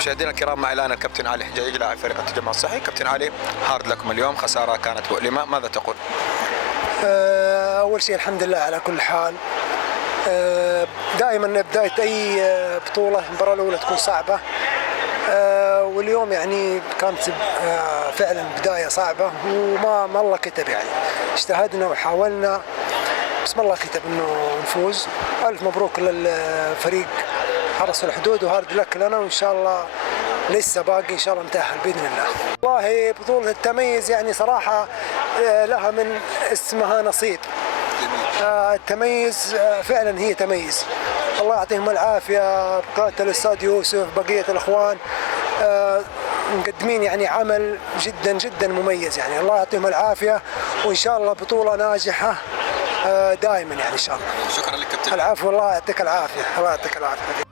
مشاهدينا الكرام، معي الان الكابتن علي حجاج لاعب فريق التجمع الصحي. كابتن علي، هارد لكم اليوم، خساره كانت مؤلمه، ماذا تقول؟ اول شيء الحمد لله على كل حال. دائما بدايه اي بطوله المباراه الاولى تكون صعبه، واليوم يعني كانت فعلا بدايه صعبه، وما الله كتب يعني. اجتهدنا وحاولنا بس ما الله كتب انه نفوز. الف مبروك للفريق حرس الحدود، وهارد لك لنا، وان شاء الله لسه باقي ان شاء الله نتأهل باذن الله. والله بطولة التميز يعني صراحة لها من اسمها نصيب. التميز فعلا هي تميز. الله يعطيهم العافية، بقيادة الأستاذ يوسف، بقية الأخوان مقدمين يعني عمل جدا جدا مميز يعني. الله يعطيهم العافية، وإن شاء الله بطولة ناجحة دائما يعني إن شاء الله. شكرا لك كابتن. العفو، الله يعطيك العافية، الله يعطيك العافية.